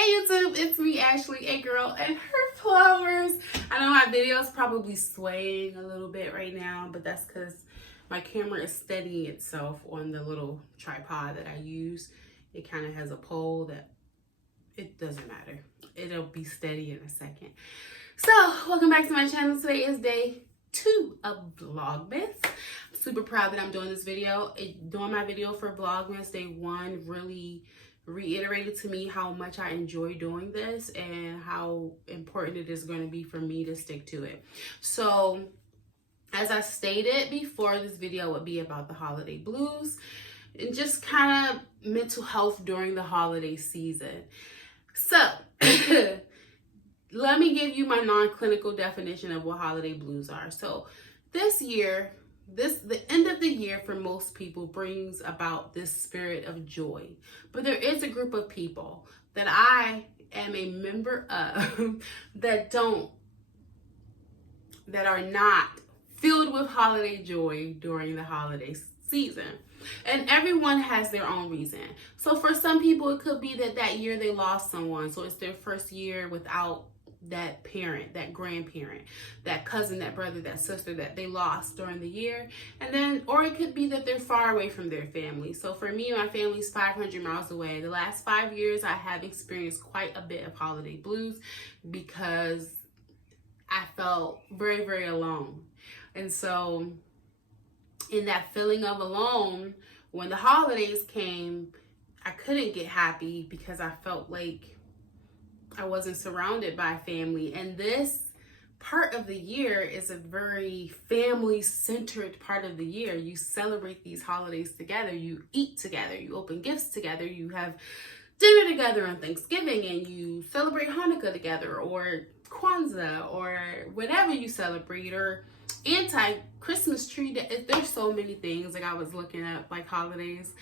Hey YouTube, it's me Ashley, a girl and her flowers. I know my video is probably swaying a little bit right now, but that's because my camera is steadying itself on the little tripod that I use. It kind of has a pole that it doesn't matter. It'll be steady in a second. So welcome back to my channel. Today is day 2 of Vlogmas. I'm super proud that I'm doing this video. Doing my video for Vlogmas day 1 really reiterated to me how much I enjoy doing this and how important it is going to be for me to stick to it. So as I stated before, this video would be about the holiday blues and just kind of mental health during the holiday season. So let me give you my non-clinical definition of what holiday blues are. So this year, the end of the year for most people brings about this spirit of joy. But there is a group of people that I am a member of that are not filled with holiday joy during the holiday season. And everyone has their own reason. So for some people, it could be that year they lost someone. So it's their first year without that parent, that grandparent, that cousin, that brother, that sister that they lost during the year. And then, or it could be that they're far away from their family. So for me, my family's 500 miles away. The last 5 years, I have experienced quite a bit of holiday blues because I felt very, very alone. And so in that feeling of alone, when the holidays came, I couldn't get happy because I felt like I wasn't surrounded by family. And this part of the year is a very family-centered part of the year. You celebrate these holidays together. You eat together. You open gifts together. You have dinner together on Thanksgiving, and you celebrate Hanukkah together, or Kwanzaa, or whatever you celebrate, or anti-Christmas tree. There's so many things. Like I was looking at like holidays,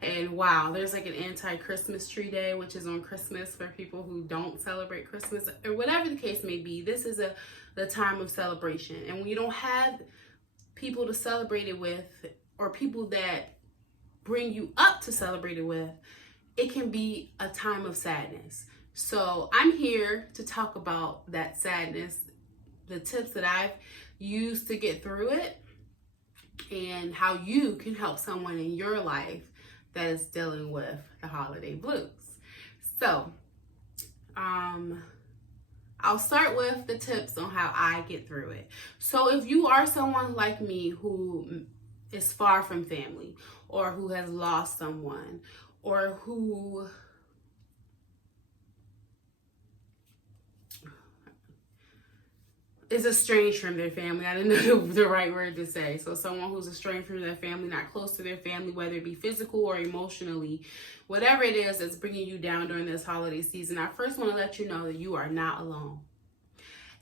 and wow, there's like an anti-Christmas tree day, which is on Christmas for people who don't celebrate Christmas, or whatever the case may be. This is the time of celebration. And when you don't have people to celebrate it with, or people that bring you up to celebrate it with, it can be a time of sadness. So I'm here to talk about that sadness, the tips that I've used to get through it, and how you can help someone in your life that is dealing with the holiday blues. So I'll start with the tips on how I get through it. So if you are someone like me who is far from family, or who has lost someone, or who is estranged from their family. I didn't know the right word to say. So someone who's estranged from their family, not close to their family, whether it be physical or emotionally, whatever it is that's bringing you down during this holiday season, I first want to let you know that you are not alone.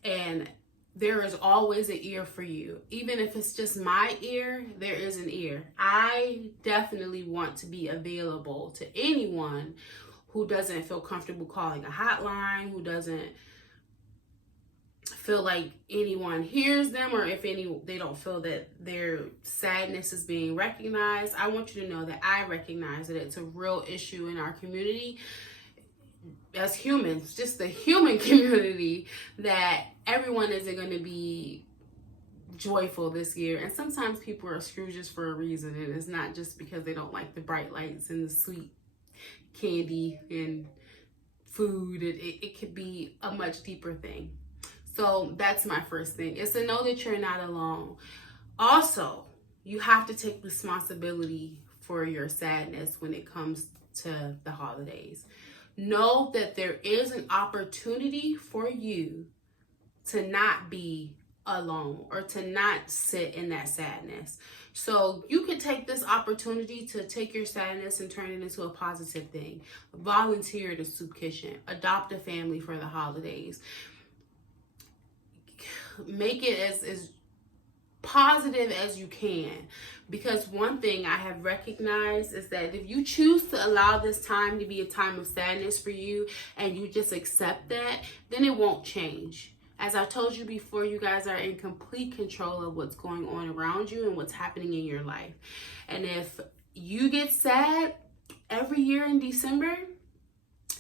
And there is always an ear for you. Even if it's just my ear, there is an ear. I definitely want to be available to anyone who doesn't feel comfortable calling a hotline, who doesn't feel like anyone hears them, or if they don't feel that their sadness is being recognized. I want you to know that I recognize that it's a real issue in our community as humans, just the human community, that everyone isn't going to be joyful this year. And sometimes people are Scrooges for a reason, and it's not just because they don't like the bright lights and the sweet candy and food. It could be a much deeper thing. So that's my first thing, is to know that you're not alone. Also, you have to take responsibility for your sadness when it comes to the holidays. Know that there is an opportunity for you to not be alone, or to not sit in that sadness. So you can take this opportunity to take your sadness and turn it into a positive thing. Volunteer at a soup kitchen. Adopt a family for the holidays. Make it as positive as you can, because one thing I have recognized is that if you choose to allow this time to be a time of sadness for you, and you just accept that, then it won't change. As I told you before, you guys are in complete control of what's going on around you and what's happening in your life. And if you get sad every year in December,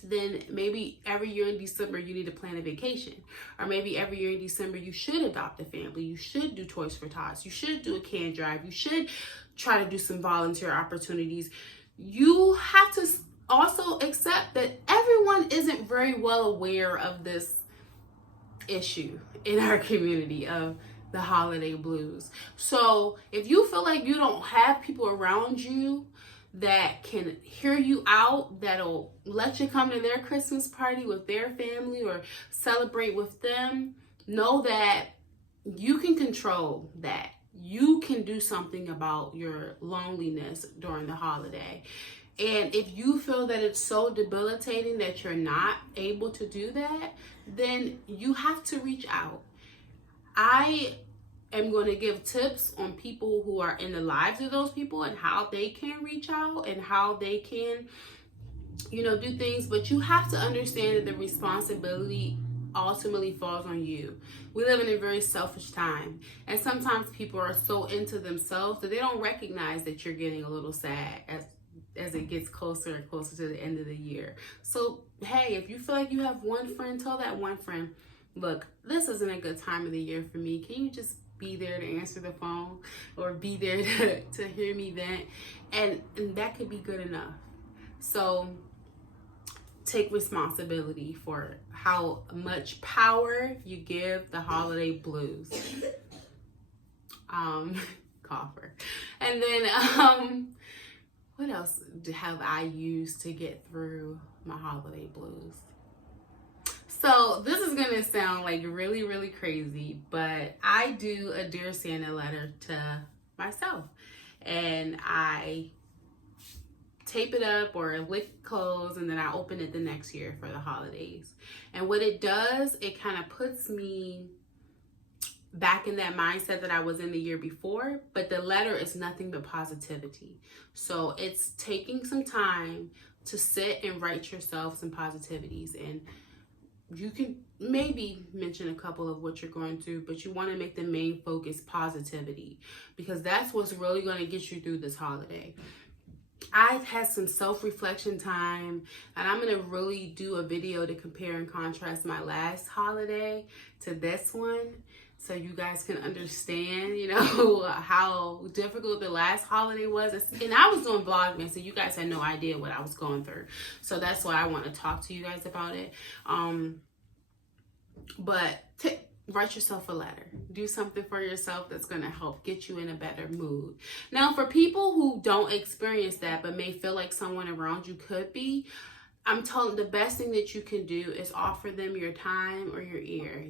then maybe every year in December you need to plan a vacation. Or maybe every year in December you should adopt a family. You should do Toys for Tots. You should do a can drive. You should try to do some volunteer opportunities. You have to also accept that everyone isn't very well aware of this issue in our community of the holiday blues. So if you feel like you don't have people around you that can hear you out, that'll let you come to their Christmas party with their family or celebrate with them, know that you can control that. You can do something about your loneliness during the holiday. And if you feel that it's so debilitating that you're not able to do that, then you have to reach out. I am going to give tips on people who are in the lives of those people and how they can reach out and how they can, do things. But you have to understand that the responsibility ultimately falls on you. We live in a very selfish time, and sometimes people are so into themselves that they don't recognize that you're getting a little sad as it gets closer and closer to the end of the year. So hey, if you feel like you have one friend, tell that one friend, look, this isn't a good time of the year for me. Can you just be there to answer the phone or be there to hear me vent? And that could be good enough. So take responsibility for how much power you give the holiday blues. Coffer. And then what else have I used to get through my holiday blues? So this is gonna sound like really, really crazy, but I do a Dear Santa letter to myself, and I tape it up or lick close, and then I open it the next year for the holidays. And what it does, it kind of puts me back in that mindset that I was in the year before, but the letter is nothing but positivity. So it's taking some time to sit and write yourself some positivities, and you can maybe mention a couple of what you're going through, but you want to make the main focus positivity, because that's what's really going to get you through this holiday. I've had some self-reflection time, and I'm going to really do a video to compare and contrast my last holiday to this one, so you guys can understand, how difficult the last holiday was. And I was doing Vlogmas, so you guys had no idea what I was going through. So that's why I want to talk to you guys about it. But write yourself a letter. Do something for yourself that's going to help get you in a better mood. Now, for people who don't experience that but may feel like someone around you could be, I'm telling the best thing that you can do is offer them your time or your ear.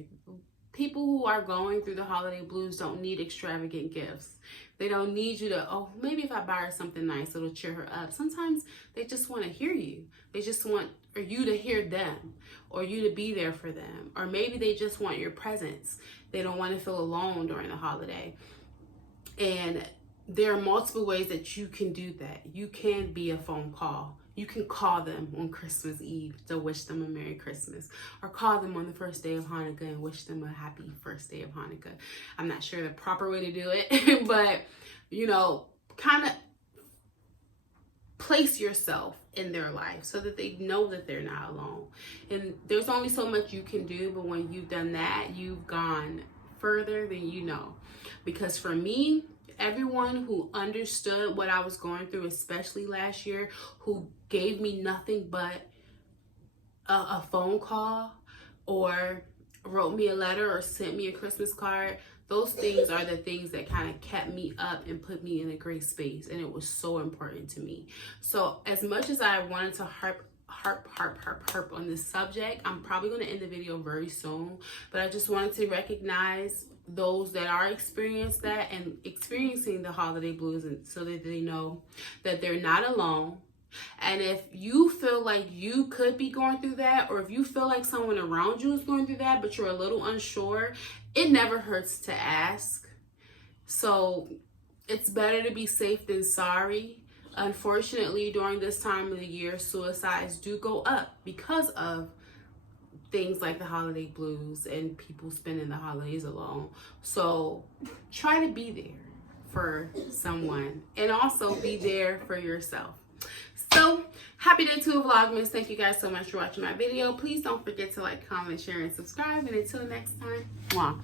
People who are going through the holiday blues don't need extravagant gifts. They don't need you to, maybe if I buy her something nice, it'll cheer her up. Sometimes they just want to hear you. They just want you to hear them, or you to be there for them. Or maybe they just want your presence. They don't want to feel alone during the holiday. And there are multiple ways that you can do that. You can be a phone call. You can call them on Christmas Eve to wish them a Merry Christmas, or call them on the first day of Hanukkah and wish them a happy first day of Hanukkah. I'm not sure the proper way to do it, but, kind of place yourself in their life so that they know that they're not alone. And there's only so much you can do, but when you've done that, you've gone further than you know. Because for me, everyone who understood what I was going through, especially last year, who gave me nothing but a phone call or wrote me a letter or sent me a Christmas card, those things are the things that kind of kept me up and put me in a great space. And it was so important to me. So as much as I wanted to harp on this subject, I'm probably going to end the video very soon. But I just wanted to recognize those that are experiencing the holiday blues, and so that they know that they're not alone. And if you feel like you could be going through that, or if you feel like someone around you is going through that, but you're a little unsure, it never hurts to ask. So it's better to be safe than sorry. Unfortunately, during this time of the year, suicides do go up because of things like the holiday blues and people spending the holidays alone. So try to be there for someone, and also be there for yourself. So Happy day 2 of Vlogmas. Thank you guys so much for watching my video. Please don't forget to like, comment, share, and subscribe. And until next time, mwah.